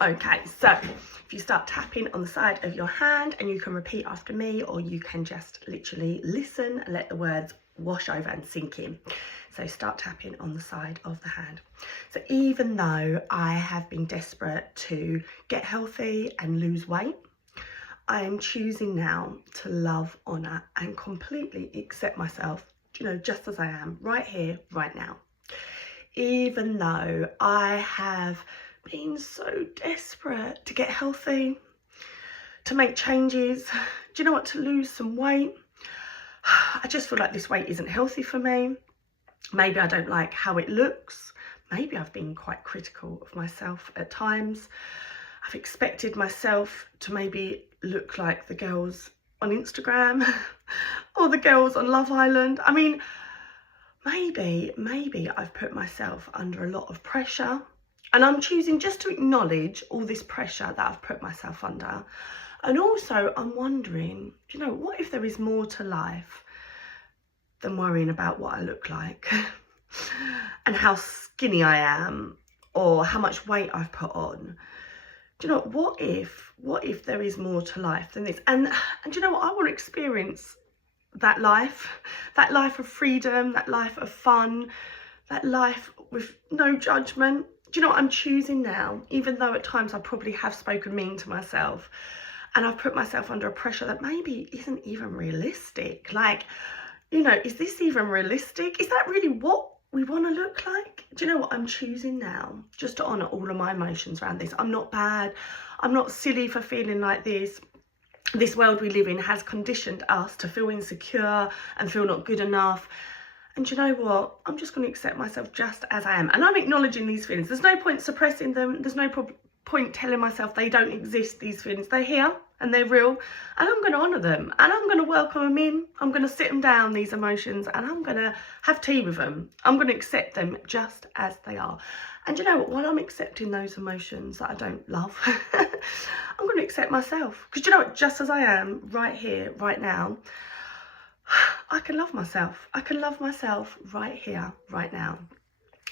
Okay, so if you start tapping on the side of your hand, and you can repeat after me, or you can just literally listen and let the words wash over and sink in. So start tapping on the side of the hand. So even though I have been desperate to get healthy and lose weight, I am choosing now to love, honour and completely accept myself, just as I am, right here, right now. Even though I have been so desperate to get healthy, to make changes, to lose some weight. I just feel like this weight isn't healthy for me. Maybe I don't like how it looks. Maybe I've been quite critical of myself at times. I've expected myself to maybe look like the girls on Instagram or the girls on Love Island. I mean, maybe I've put myself under a lot of pressure, and I'm choosing just to acknowledge all this pressure that I've put myself under. And also I'm wondering, what if there is more to life than worrying about what I look like and how skinny I am or how much weight I've put on? What if there is more to life than this? And I want to experience that life of freedom, that life of fun, that life with no judgment. I'm choosing now, even though at times I probably have spoken mean to myself and I've put myself under a pressure that maybe isn't even realistic. Like, is this even realistic? Is that really what we want to look like? Do you know what? I'm choosing now just to honour all of my emotions around this. I'm not bad. I'm not silly for feeling like this. This world we live in has conditioned us to feel insecure and feel not good enough. And you know what? I'm just going to accept myself just as I am. And I'm acknowledging these feelings. There's no point suppressing them. There's no point telling myself they don't exist, these feelings. They're here and they're real. And I'm going to honour them. And I'm going to welcome them in. I'm going to sit them down, these emotions. And I'm going to have tea with them. I'm going to accept them just as they are. And you know what? While I'm accepting those emotions that I don't love, I'm going to accept myself. Because you know what? Just as I am, right here, right now, I can love myself. I can love myself right here, right now.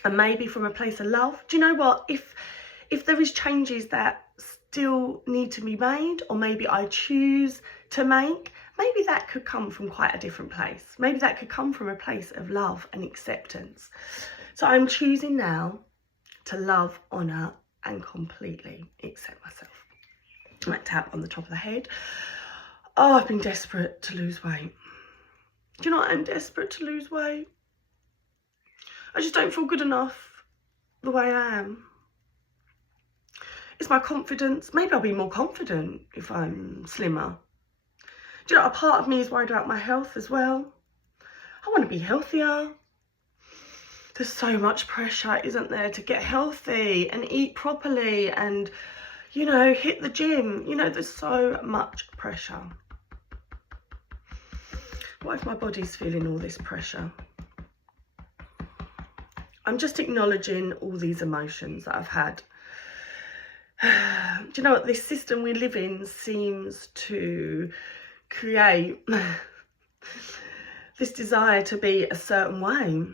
And maybe from a place of love. Do you know what? If there is changes that still need to be made, or maybe I choose to make, maybe that could come from quite a different place. Maybe that could come from a place of love and acceptance. So I'm choosing now to love, honour and completely accept myself. I might tap on the top of the head. Oh, I've been desperate to lose weight. Do you know what? I'm desperate to lose weight. I just don't feel good enough the way I am. It's my confidence. Maybe I'll be more confident if I'm slimmer. Do you know, a part of me is worried about my health as well. I want to be healthier. There's so much pressure, isn't there, to get healthy and eat properly and, hit the gym. There's so much pressure. What if my body's feeling all this pressure? I'm just acknowledging all these emotions that I've had. Do you know what? This system we live in seems to create this desire to be a certain way.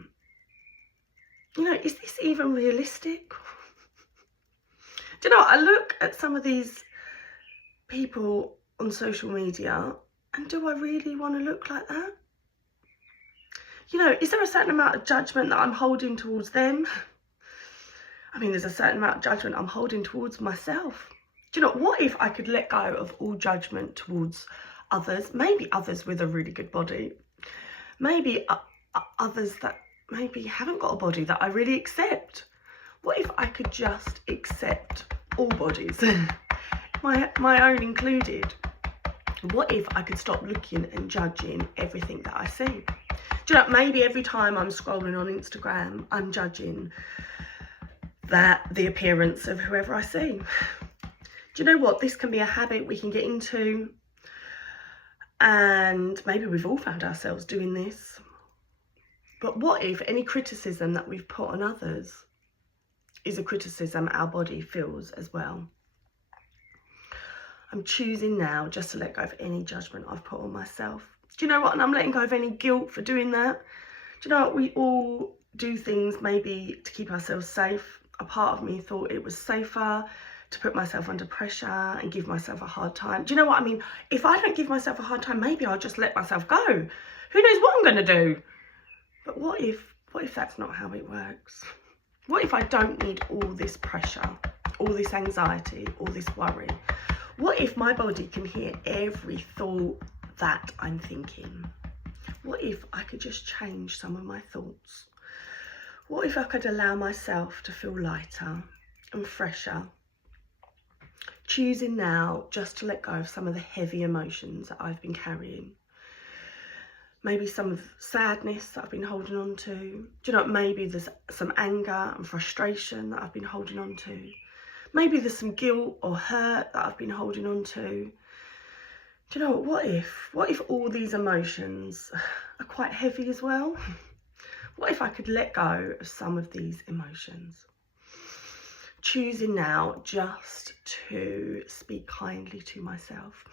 Is this even realistic? Do you know what? I look at some of these people on social media, and do I really want to look like that? Is there a certain amount of judgment that I'm holding towards them? I mean, there's a certain amount of judgment I'm holding towards myself. Do you know, what if I could let go of all judgment towards others? Maybe others with a really good body. Maybe others that maybe haven't got a body that I really accept. What if I could just accept all bodies, my own included? What if I could stop looking and judging everything that I see? Do you know, maybe every time I'm scrolling on Instagram, I'm judging the appearance of whoever I see. Do you know what? This can be a habit we can get into. And maybe we've all found ourselves doing this. But what if any criticism that we've put on others is a criticism our body feels as well? I'm choosing now just to let go of any judgment I've put on myself. Do you know what? And I'm letting go of any guilt for doing that. Do you know what? We all do things maybe to keep ourselves safe. A part of me thought it was safer to put myself under pressure and give myself a hard time. Do you know what I mean? If I don't give myself a hard time, maybe I'll just let myself go. Who knows what I'm going to do? But what if that's not how it works? What if I don't need all this pressure, all this anxiety, all this worry? What if my body can hear every thought that I'm thinking? What if I could just change some of my thoughts? What if I could allow myself to feel lighter and fresher? Choosing now just to let go of some of the heavy emotions that I've been carrying. Maybe some of sadness that I've been holding on to. Do you know, maybe there's some anger and frustration that I've been holding on to. Maybe there's some guilt or hurt that I've been holding on to. Do you know what if all these emotions are quite heavy as well? What if I could let go of some of these emotions? Choosing now just to speak kindly to myself,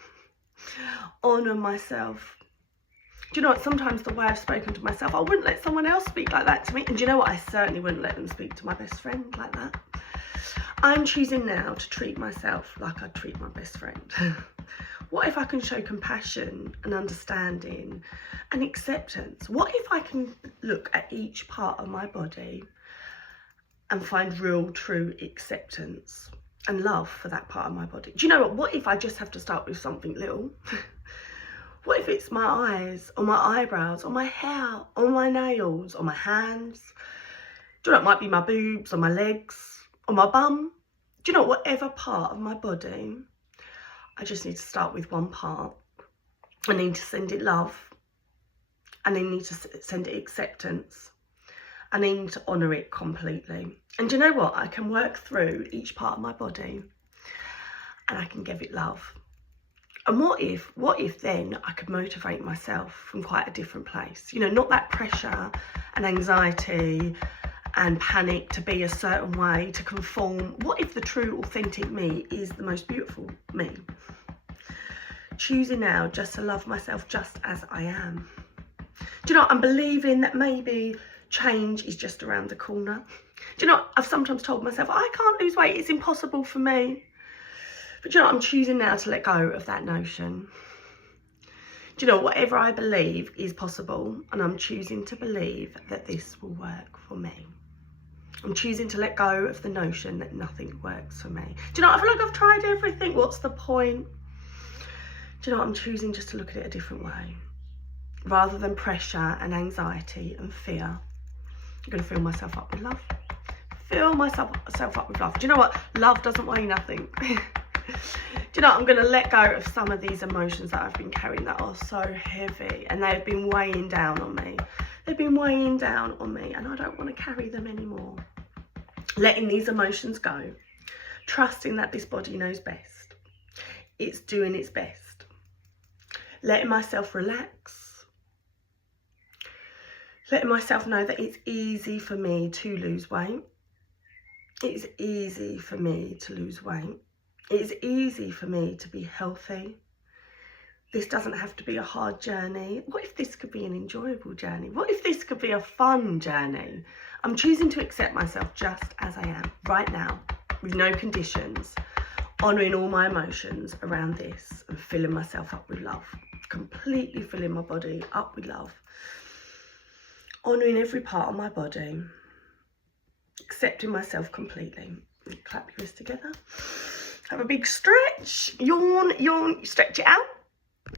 honour myself. Do you know what, sometimes the way I've spoken to myself, I wouldn't let someone else speak like that to me. And do you know what, I certainly wouldn't let them speak to my best friend like that. I'm choosing now to treat myself like I'd treat my best friend. What if I can show compassion and understanding and acceptance? What if I can look at each part of my body and find real, true acceptance and love for that part of my body? Do you know what if I just have to start with something little? What if it's my eyes, or my eyebrows, or my hair, or my nails, or my hands? Do you know, it might be my boobs, or my legs, or my bum. Do you know, whatever part of my body, I just need to start with one part. I need to send it love. And I need to send it acceptance. And I need to honour it completely. And do you know what? I can work through each part of my body and I can give it love. And what if then I could motivate myself from quite a different place? You know, not that pressure and anxiety and panic to be a certain way, to conform. What if the true, authentic me is the most beautiful me? Choosing now just to love myself just as I am. Do you know, I'm believing that maybe change is just around the corner. Do you know, I've sometimes told myself, I can't lose weight, it's impossible for me. But do you know, I'm choosing now to let go of that notion. Do you know, whatever I believe is possible, and I'm choosing to believe that this will work for me. I'm choosing to let go of the notion that nothing works for me. Do you know, I feel like I've tried everything, what's the point? Do you know, I'm choosing just to look at it a different way. Rather than pressure and anxiety and fear, I'm going to fill myself up with love. Fill myself up with love. Do you know what? Love doesn't weigh nothing. Do you know, I'm going to let go of some of these emotions that I've been carrying that are so heavy, and they've been weighing down on me. They've been weighing down on me, and I don't want to carry them anymore. Letting these emotions go, trusting that this body knows best. It's doing its best. Letting myself relax. Letting myself know that it's easy for me to lose weight. It's easy for me to lose weight. It's easy for me to be healthy. This doesn't have to be a hard journey. What if this could be an enjoyable journey? What if this could be a fun journey? I'm choosing to accept myself just as I am right now, with no conditions, honouring all my emotions around this and filling myself up with love, completely filling my body up with love, honouring every part of my body, accepting myself completely. Clap your wrists together. Have a big stretch, yawn, stretch it out.